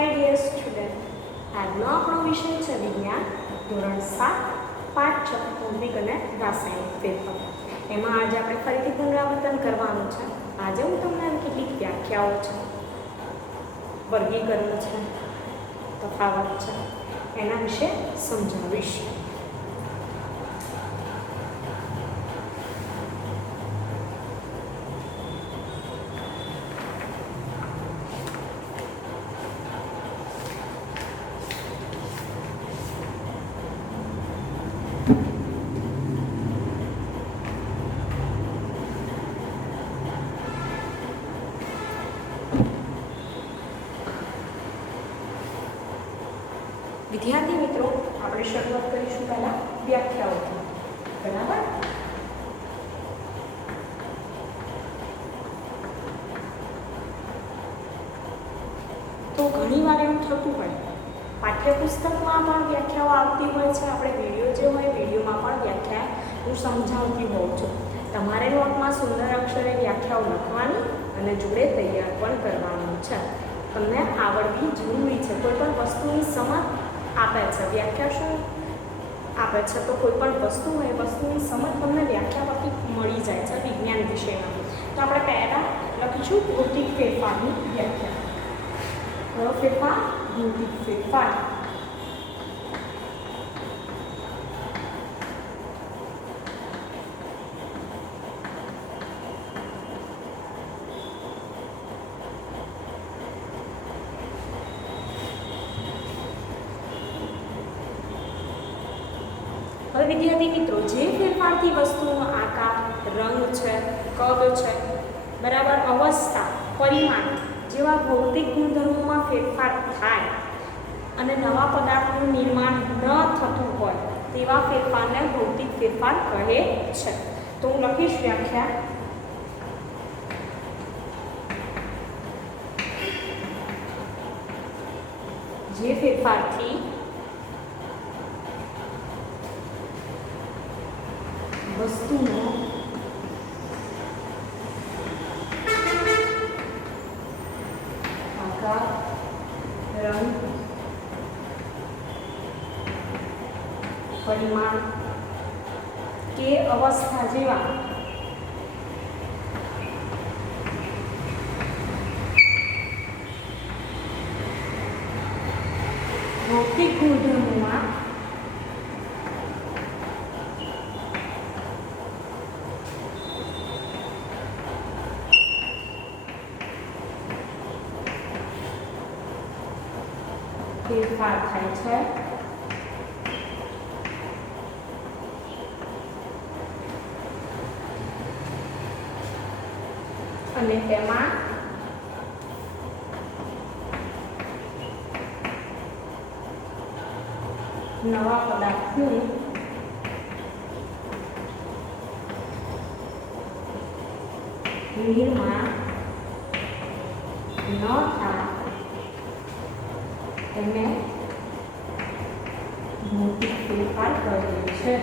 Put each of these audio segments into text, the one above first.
Hi dear student, આજનો આપણો વિષય છે વિજ્ઞાન ધોરણ 7 પાઠ 6 ભૌતિક અને રાસાયણિક ફેરફાર. એમાં આજે આપણે ફરીથી પુનરાવર્તન કરવાનું છે. આજે હું તમને કેટલીક વ્યાખ્યાઓ છે, વર્ગીકરણ છે, તફાવત છે, એના વિશે સમજાવીશ. વિદ્યાર્થી મિત્રો, આપણે શરૂઆત કરીશું પહેલા વ્યાખ્યાઓથી. બરાબર? તો ઘણી વાર એવું થતું હોય, પાઠ્યપુસ્તકમાં પણ વ્યાખ્યાઓ આવતી હોય છે, આપણે વિડીયો જે હોય વિડીયોમાં પણ વ્યાખ્યા હું સમજાવતી હોઉં છું. તમારે નોટમાં સુંદર અક્ષરે વ્યાખ્યાઓ લખવાની અને જોડે તૈયાર પણ કરવાનું છે. તમને આવડવી જરૂરી છે. કોઈ પણ વસ્તુની સમજ આપે છે, વ્યાખ્યા શું આપે છે, તો કોઈ પણ વસ્તુ હોય વસ્તુની સમજ તમને વ્યાખ્યા પરથી મળી જાય છે વિજ્ઞાન વિષયમાં. તો આપણે પહેલાં લખીશું ભૌતિક ફેરફારની વ્યાખ્યા. કયો ફેરફાર? ભૌતિક ફેરફાર. હવે વિદ્યાર્થી મિત્રો, જે ફેરફારથી વસ્તુનો આકાર, રંગ છે, કદ છે, બરાબર, અવસ્થા, પરિમાણ જેવા ભૌતિક ગુણધર્મોમાં ફેરફાર થાય અને નવા પદાર્થનું નિર્માણ ન થતું હોય તેવા ફેરફારને ભૌતિક ફેરફાર કહે છે. તો હું લખીશ વ્યાખ્યા. જે ફેરફારથી વસ્તુનો આકાર, રંગ, પરિમાણ કે અવસ્થા જેવા ભૌતિક ગુણધર્મોમાં ફેરફાર થાય છે અને તેમાં નવા પદાર્થનું નિર્માણ ન થાય તેને ભૌતિક ફેરફાર કહે છે.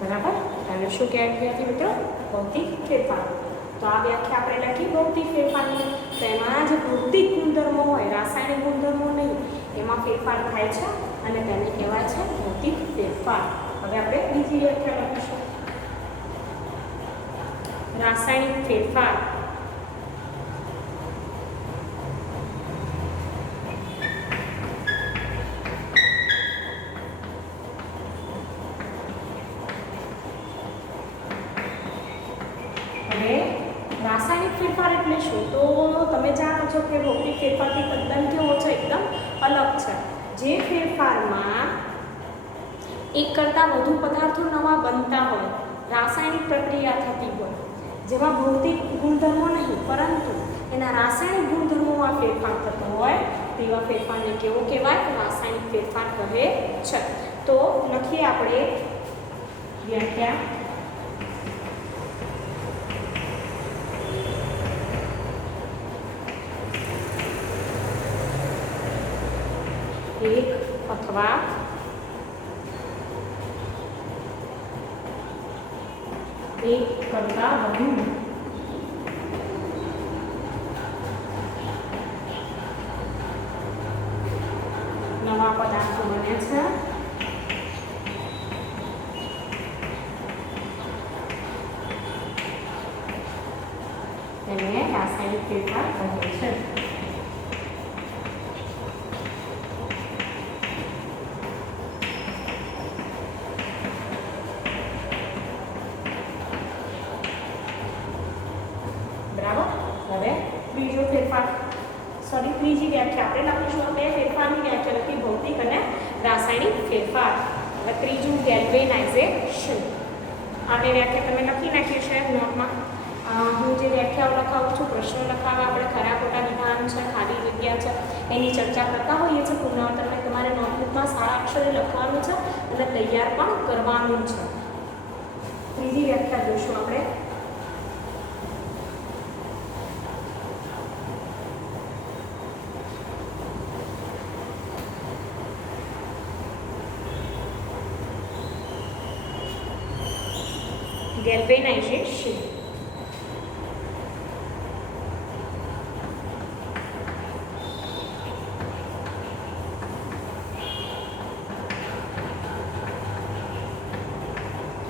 બરાબર? અને શું કહેવાય વિદ્યાર્થી મિત્રો? ભૌતિક ફેરફાર. તો આ વ્યાખ્યા આપણે લખી ભૌતિક ફેરફારની. તો એમાં જે ભૌતિક ગુણધર્મો હોય, રાસાયણિક ગુણધર્મો નહીં, એમાં ફેરફાર થાય છે અને તેને કહેવાય છે ભૌતિક ફેરફાર. હવે આપણે બીજી વ્યાખ્યા લખીશું. રાસાયણિક ફેરફાર હવે રાસાયણિક ફેરફાર એટલે શું? તો તમે જાણો છો કે ભૌતિક ફેરફારથી તદ્દન કેવો છે? એકદમ અલગ છે. જે ફેરફારમાં એક કરતાં વધુ પદાર્થો નવા બનતા હોય, રાસાયણિક પ્રક્રિયા થતી હોય, જેમાં ભૌતિક ગુણધર્મો નહીં પરંતુ એના રાસાયણિક ગુણધર્મોમાં ફેરફાર થતો હોય તેવા ફેરફારને કેવો કહેવાય? રાસાયણિક ફેરફાર કહે છે. તો લખીએ આપણે વ્યાખ્યા. એક અથવા એક કરતાં વધુ નવા પદાર્થો બને છે તેને રાસાયણિક ફેરફાર કહે છે. ત્રીજી વ્યાખ્યા આપણે લખીશું બે ફેરફારની વ્યાખ્યા લખી ભૌતિક અને રાસાયણિક ફેરફાર. હવે ત્રીજું ગેલ્વેનાઇઝેશન. આની વ્યાખ્યા તમે લખી નાખી છે નોટમાં. હું જે વ્યાખ્યાઓ લખાવું છું પ્રશ્નો લખાવા આપણે ખરા ખોટા વિધાન છે ખાલી જગ્યા છે એની ચર્ચા કરતા હોઈએ છીએ પુનરાવર્તન તમારે નોટબુકમાં સારા અક્ષરે લખવાનું છે અને તૈયાર પણ કરવાનું છે. ત્રીજી વ્યાખ્યા જોઈશું આપણે. ગેલ્વેનાઇઝેશન.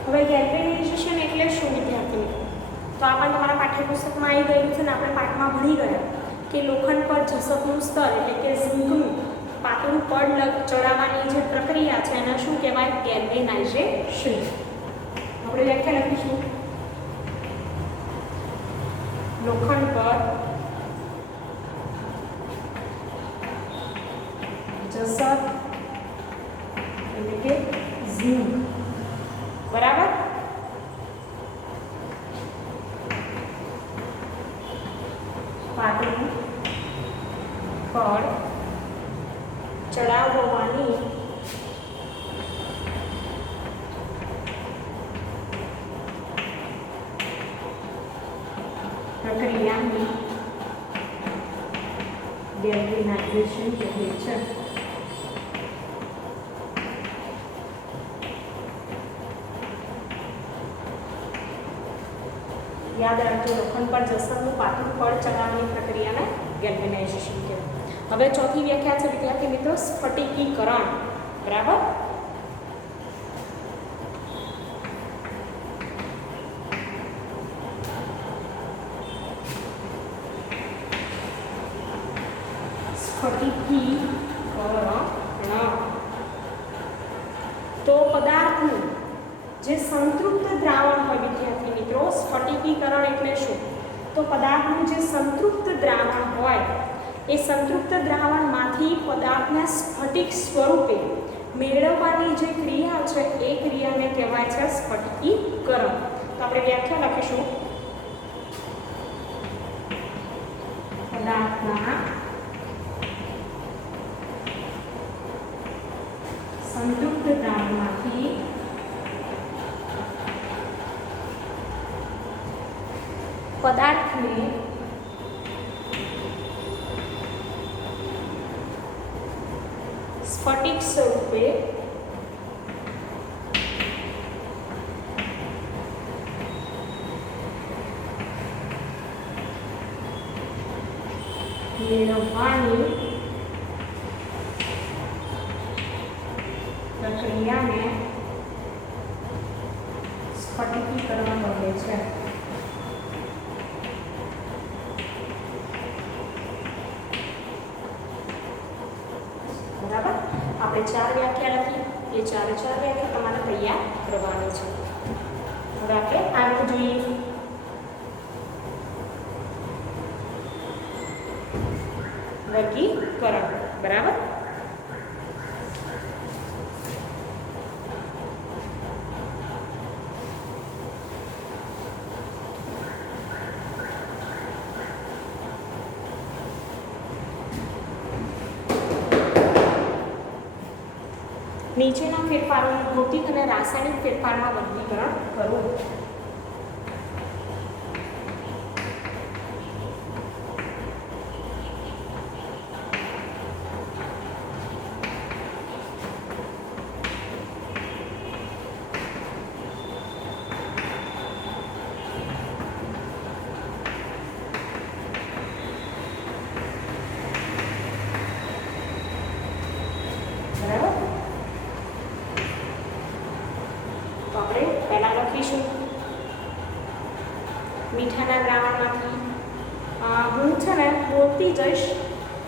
હવે ગેલ્વેનાઇઝેશન એટલે શું વિદ્યાર્થી મિત્રો? તો આ પણ તમારા પાઠ્યપુસ્તકમાં આવી ગયેલું છે ને આપણે પાઠમાં ભણી ગયા કે લોખંડ પર જસતનું સ્તર એટલે કે ઝીંકનું પાતળું પડ ચડાવવાની જે પ્રક્રિયા છે એને શું કહેવાય? ગેલ્વેનાઇઝેશન. આપણે વ્યાખ્યા લખીશું. લોખંડ પર જસત એટલે કે ઝીંક બરાબર પાતળું પડ ચડાવવાની પ્રક્રિયાને ગેલ્વેનાઇઝેશન કહે છે. યાદ રાખજો લોખંડ પર જસતનું પાતળું પડ ચડાવવાની પ્રક્રિયાને ગેલ્વેનાઇઝેશન કહેવાય. હવે ચોથી વ્યાખ્યા છે વિદ્યાર્થી મિત્રો સ્ફટિકીકરણ. બરાબર સ્ફટિકીકરણ તો પદાર્થનું જે સંતૃપ્ત દ્રાવણ હોય વિદ્યાર્થી મિત્રો સ્ફટિકીકરણ એટલે શું? તો પદાર્થનું જે સંતૃપ્ત દ્રાવણ હોય એ સંતૃપ્ત દ્રાવણમાંથી પદાર્થના સ્ફટિક સ્વરૂપે મેળવવાની જે ક્રિયા છે એ ક્રિયાને કહેવાય છે સ્ફટિકીકરણ. તો આપણે વ્યાખ્યા લખીશું. પદાર્થના સંતૃપ્ત દ્રાવણમાંથી પદાર્થને સ્ફટિક સ્વરૂપે મેળવવાની પ્રક્રિયાને સ્ફટિકીકરણ કહે છે. બરાબર આપણે ચાર વ્યાખ્યા લખી એ ચારે ચાર વ્યાખ્યા તમારે તૈયાર કરવાની છે. હવે આપણે આગળ જોઈએ. વર્ગીકરણ. બરાબર નીચેના ફેરફારોનું ભૌતિક અને રાસાયણિક ફેરફારમાં વર્ગીકરણ કરવું. પહેલાં લખીશું મીઠાના દ્રાવણમાંથી હું છે ને બોલતી જઈશ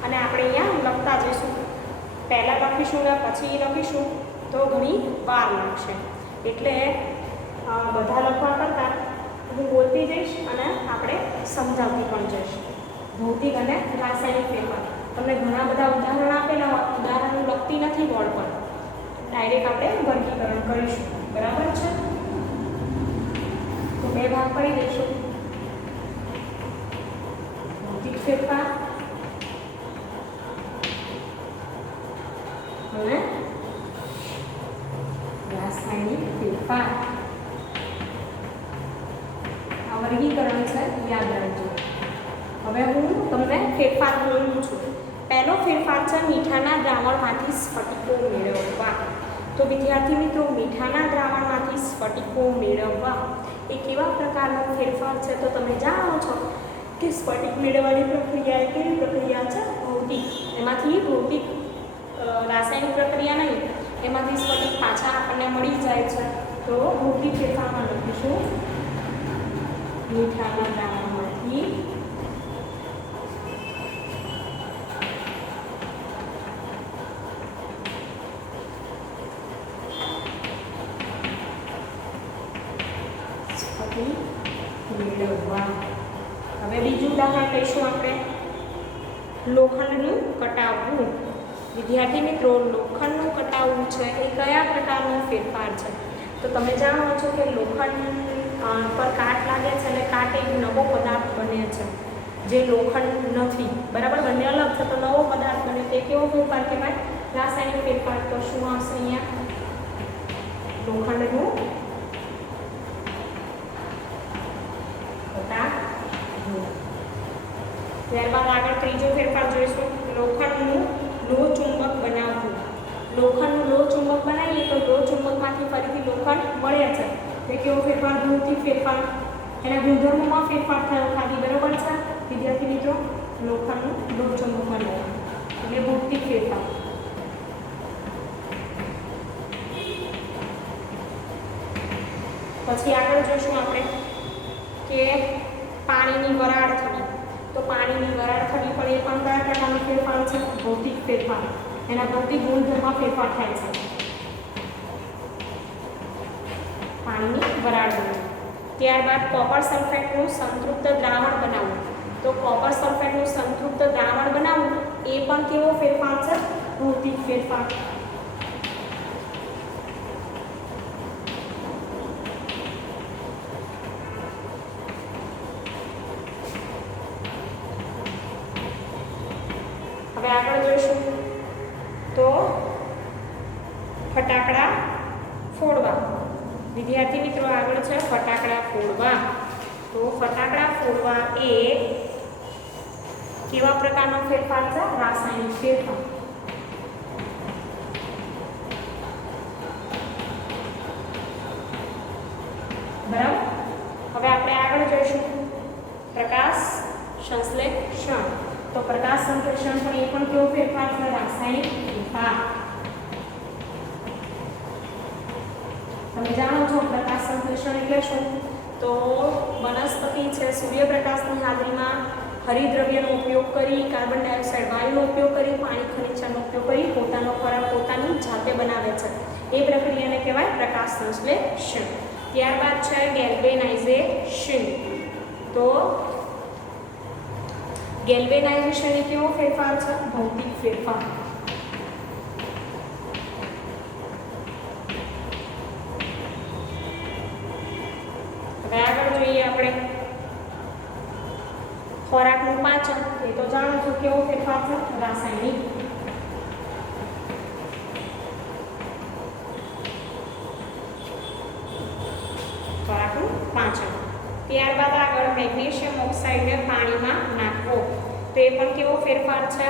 અને આપણે અહીંયા લખતા જઈશું. પહેલાં લખીશું ને પછી લખીશું તો ઘણી વાર લાગશે, એટલે બધા લખવા કરતાં હું બોલતી જઈશ અને આપણે સમજાવતી પણ જઈશ. ભૌતિક અને રાસાયણિક ફેરફાર તમને ઘણા બધા ઉદાહરણ આપેલા હોય, ઉદાહરણ લખતી નથી બોર્ડ પર, ડાયરેક્ટ આપણે વર્ગીકરણ કરીશું. બરાબર છે? તો બે ભાગ કરી દઈશું. ભૌતિક ફેરફાર અને રાસાયણિક ફેરફાર. આ વર્ગીકરણ છે, યાદ રાખજો. હવે હું તમને ફેરફાર બોલું છું. પહેલો ફેરફાર છે મીઠાના દ્રાવણમાંથી સ્ફટિકો મેળવવા. તો વિદ્યાર્થી મિત્રો, મીઠાના દ્રાવણમાંથી સ્ફટિકો મેળવવા એ કેવા પ્રકારનો ફેરફાર છે? તો તમે જાણો છો કે સ્ફટિક મેળવવાની પ્રક્રિયા એ કેવી પ્રક્રિયા છે? ભૌતિક. એમાંથી ભૌતિક, રાસાયણિક પ્રક્રિયા નહીં, એમાંથી સ્ફટિક પાછા આપણને મળી જાય છે. તો ભૌતિક ફેરફારમાં લખીશું મીઠાના દ્રાવણમાંથી મેળવવા. હવે બીજું ઉદાહરણ લઈશું આપણે, લોખંડનું કટાવવું. વિદ્યાર્થી મિત્રો, લોખંડનું કટાવવું છે એ કયા પ્રકારનો ફેરફાર છે? તો તમે જાણો છો કે લોખંડ પર કાટ લાગે છે અને કાટ એક નવો પદાર્થ બને છે જે લોખંડ નથી. બરાબર? બંને અલગ છે તો નવો પદાર્થ બને, તે કેવો ફેરફાર કહેવાય? રાસાયણિક ફેરફાર. તો શું આવશે અહીંયા? લોખંડનું ત્યારબાદ આગળ ત્રીજો ફેરફાર જોઈશું, લોખંડનું લોહચુંબક બનાવવું. લોખંડનું લોહચુંબક બનાવીએ તો લોહચુંબકમાંથી ફરીથી લોખંડ મળે છે. તે કેવો ફેરફાર? ભૌતિક ફેરફાર. એના ગુણધર્મોમાં ફેરફાર થયો ખાલી. બરાબર છે વિદ્યાર્થી મિત્રો? લોખંડનું લોહચુંબક બનાવવું એટલે ભૌતિક ફેરફાર. પછી આગળ જોઈશું આપણે કે પાણીની વરાળ થવી. તો પાણીની વરાળ થવી પણ એ પણ કયા પ્રકારનો ફેરફાર છે? ભૌતિક ફેરફાર. એના ભૌતિક ગુણધર્મમાં ફેરફાર થાય છે. પાણીની વરાળ બનવી. ત્યારબાદ કોપર સલ્ફેટનું સંતૃપ્ત દ્રાવણ બનાવવું. તો કોપર સલ્ફેટનું સંતૃપ્ત દ્રાવણ બનાવવું એ પણ કેવો ફેરફાર છે? ભૌતિક ફેરફાર. હવે આગળ જોઈશું તો ફટાકડા ફોડવા. વિદ્યાર્થી મિત્રો, આગળ છે ફટાકડા ફોડવા. તો ફટાકડા ફોડવા એ કેવા પ્રકારનો ફેરફાર છે? રાસાયણિક ફેરફાર. બરાબર? હવે આપણે આગળ જોઈશું પ્રકાશ સંશ્લેષણ. તો પ્રકાશ સંશ્લેષણ પણ એ પણ કેવો ફેરફાર છે? રાસાયણિક ફેરફાર. તમે જાણો છો પ્રકાશ સંશ્લેષણ એટલે શું? તો વનસ્પતિ છે સૂર્યપ્રકાશની હાજરીમાં હરિદ્રવ્યનો ઉપયોગ કરી, કાર્બન ડાયોક્સાઇડ વાયુનો ઉપયોગ કરી, પાણી ખનિજનો ઉપયોગ કરી પોતાનો ખોરાક પોતાની જાતે બનાવે છે. એ પ્રક્રિયાને કહેવાય પ્રકાશ સંશ્લેષણ. ત્યારબાદ છે ગેલ્વેનાઇઝેશન. તો ગેલ્વેનાઇઝેશન એ કેવો ફેરફાર છે? ભૌતિક ફેરફાર. હવે આગળ જોઈએ આપણે ખોરાકનું પાચન. એ તો જાણો છો કેવો ફેરફાર છે? રાસાયણિક. ખોરાકનું પાચન. ત્યારબાદ આગળ મેગ્નેશિયમ ઓક્સાઇડને પાણીમાં નાખવો. તો એ પણ કેવો ફેરફાર છે?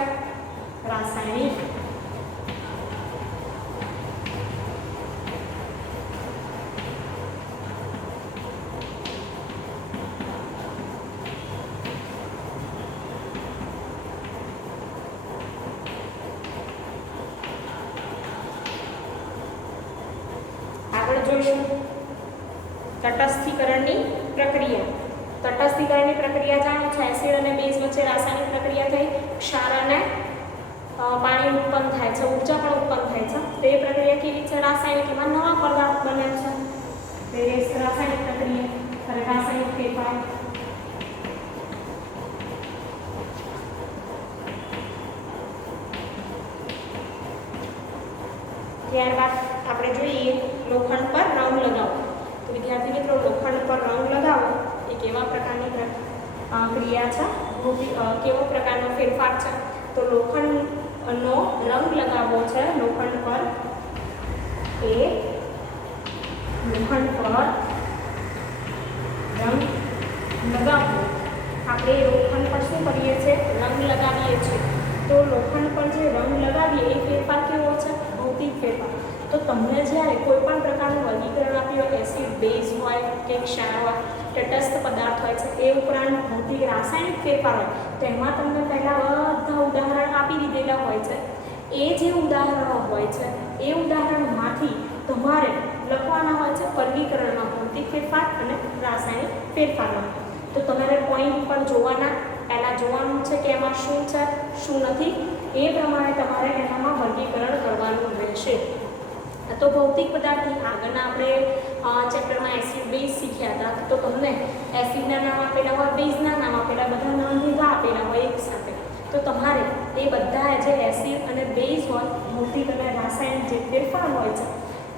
રાસાયણિક. આગળ જોઈશું તટસ્થીકરણની પ્રક્રિયા. તટસ્થીકરણની પ્રક્રિયા જાણો છો, એસિડ અને બેઝ વચ્ચે રાસાયણિક પ્રક્રિયા થઈ, ક્ષાર અને પાણી ઉત્પન્ન થાય છે, ઊર્જા પણ ઉત્પન્ન થાય છે. તો એ પ્રક્રિયા કેવી છે? રાસાયણિક. એમાં નવા પદાર્થ બને છે, તે રાસાયણિક પ્રક્રિયા અને રાસાયણિક ફેરફાર. ત્યારબાદ આપણે જોઈએ લોખંડ પર રંગ લગાવો. તો વિદ્યાર્થી મિત્રો, લોખંડ પર રંગ લગાવો એ કેવા પ્રકારની ક્રિયા છે, કેવો પ્રકારનો ફેરફાર છે? તો લોખંડનો રંગ લગાવવો છે. લોખંડ પર રંગ લગાવવો. આપણે લોખંડ પર શું કરીએ છીએ? રંગ લગાવીએ છીએ. તો લોખંડ પર જે રંગ લગાવીએ એ ફેરફાર કેવો છે? ભૌતિક ફેરફાર. તો તમને જ્યારે કોઈ પણ પ્રકારનું વર્ગીકરણ આપ્યું હોય, એસિડ, બેઝ હોય કે ક્ષાર હોય, તટસ્થ પદાર્થ હોય છે, એ ઉપરાંત ભૌતિક રાસાયણિક ફેરફાર હોય, તો એમાં તમને પહેલાં બધા ઉદાહરણ આપી દીધેલા હોય છે. એ જે ઉદાહરણો હોય છે એ ઉદાહરણમાંથી તમારે લખવાના હોય છે વર્ગીકરણમાં ભૌતિક ફેરફાર અને રાસાયણિક ફેરફારમાં. તો તમારે પોઈન્ટ પર જોવાના, પહેલાં જોવાનું છે કે એમાં શું છે શું નથી, એ પ્રમાણે તમારે એનામાં વર્ગીકરણ કરવાનું રહેશે. તો ભૌતિક પદાર્થની આગળના આપણે ચેપ્ટરમાં એસિડ બેઝ શીખ્યા હતા. તો તમને એસિડના નામ આપેલા હોય, બેઝના નામ આપેલા, બધા નામ ભેગા આપેલા હોય એક સાથે. તો તમારે એ બધા જે એસિડ અને બેઝ હોય, ભૌતિક અને રાસાયણિક જે ફેરફાર હોય છે,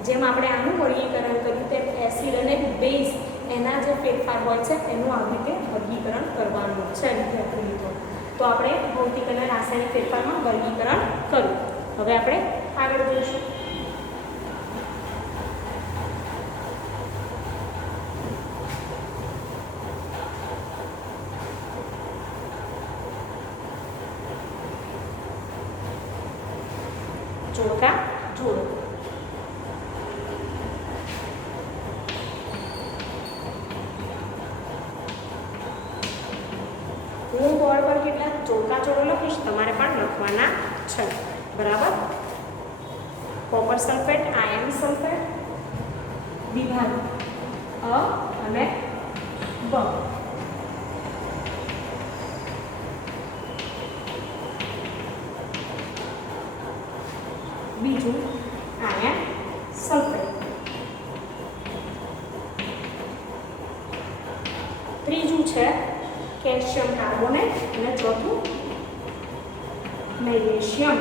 જેમ આપણે આનું વર્ગીકરણ કર્યું તેમ એસિડ અને બેઝ એના જે ફેરફાર હોય છે એનું આવી રીતે વર્ગીકરણ કરવાનું છે વિદ્યાર્થી મિત્રો. તો આપણે ભૌતિક અને રાસાયણિક ફેરફારમાં વર્ગીકરણ કર્યું. હવે આપણે આગળ જોઈશું. જોડકા જોડો. હું બોર્ડ પર કેટલા જોડકા જોડો લખીશ, તમારે પણ લખવાના છે. બરાબર. કોપર સલ્ફેટ, આયર્ન સલ્ફેટ, વિભાગ અ અને બ. બીજું આયર્ન સલ્ફેટ. ત્રીજું છે કેલ્શિયમ કાર્બોનેટ અને ચોથું મેગ્નેશિયમ.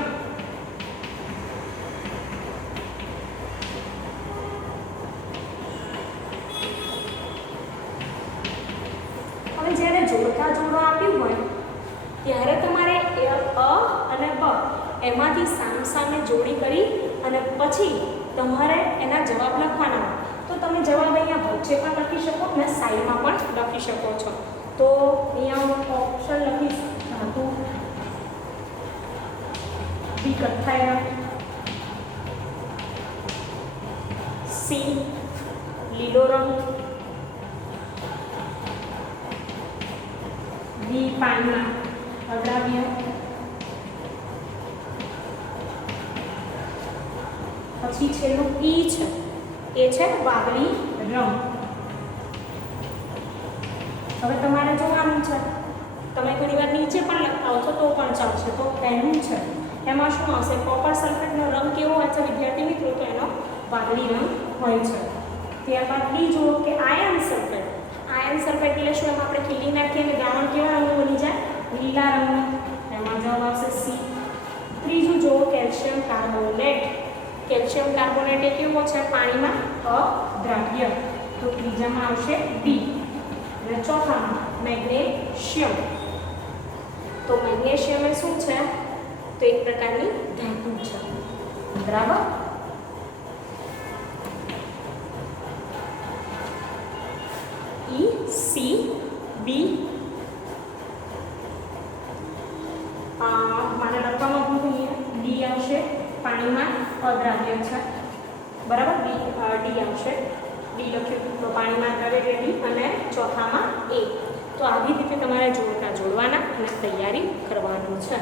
હવે જ્યારે જોડકા જોડો આપ્યું હોય ત્યારે તમારે અ અને બ એમાંથી સામસામે જોડી કરી અને પછી તમારે એના જવાબ લખવાના હોય. તો તમે જવાબ અહીંયા વચ્ચે પણ લખી શકો અને સાઈડમાં પણ લખી શકો છો. તો અહીંયા હું ઓપ્શન લખીશ ધાતુ, બી કથ્થાઈ રંગ, સી લીલો રંગ, ડી પાણીમાં અદ્રાવ્ય, પછી છેલ્લું ઈ છે એ છે વાદળી રંગ. હવે તમારે જોવાનું છે, તમે ઘણી વાર નીચે પણ લખતા છો તો પણ ચાલશે. તો પહેલું છે એમાં શું આવશે? કોપર સલ્ફેટનો રંગ કેવો હોય છે વિદ્યાર્થી મિત્રો? તો એનો વાદળી રંગ હોય છે. ત્યારબાદ બીજું કે આયર્ન સલ્ફેટ. આયર્ન સલ્ફેટ એટલે શું? એમાં આપણે ખીલી નાખીએ અને દ્રાવણ કેવા રંગનું બની જાય? લીલા રંગનું. એમાં જવાબ આવશે સી. ત્રીજું જુઓ કેલ્શિયમ કાર્બોનેટ. કેલ્શિયમ કાર્બોનેટ એ કેવો છે? પાણીમાં અદ્રાવ્ય. તો ત્રીજામાં આવશે ડી. અને ચોથામાં મેગ્નેશિયમ. તો મેગ્નેશિયમ એ શું છે? તો એક પ્રકારની ધાતુ છે. બરાબર. ઈ, સી, બી. મને લખવામાં ભૂલ ડી આવશે, પાણીમાં અદ્રાવ્ય છે. બરાબર. ડી આવશે, ડી લખ્યું તો પાણીમાં દ્રવ્ય ડી. અને ચોથામાં એ. તો આવી રીતે તમારે જોડકા જોડવાના અને તૈયારી કરવાનું છે.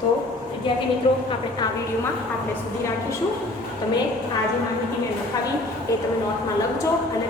તો વિદ્યાર્થી મિત્રો, આપણે આ વિડીયોમાં આપણે સુધી રાખીશું. તમે આ જે માહિતી મેં લખાવી એ તમે નોટમાં લખજો અને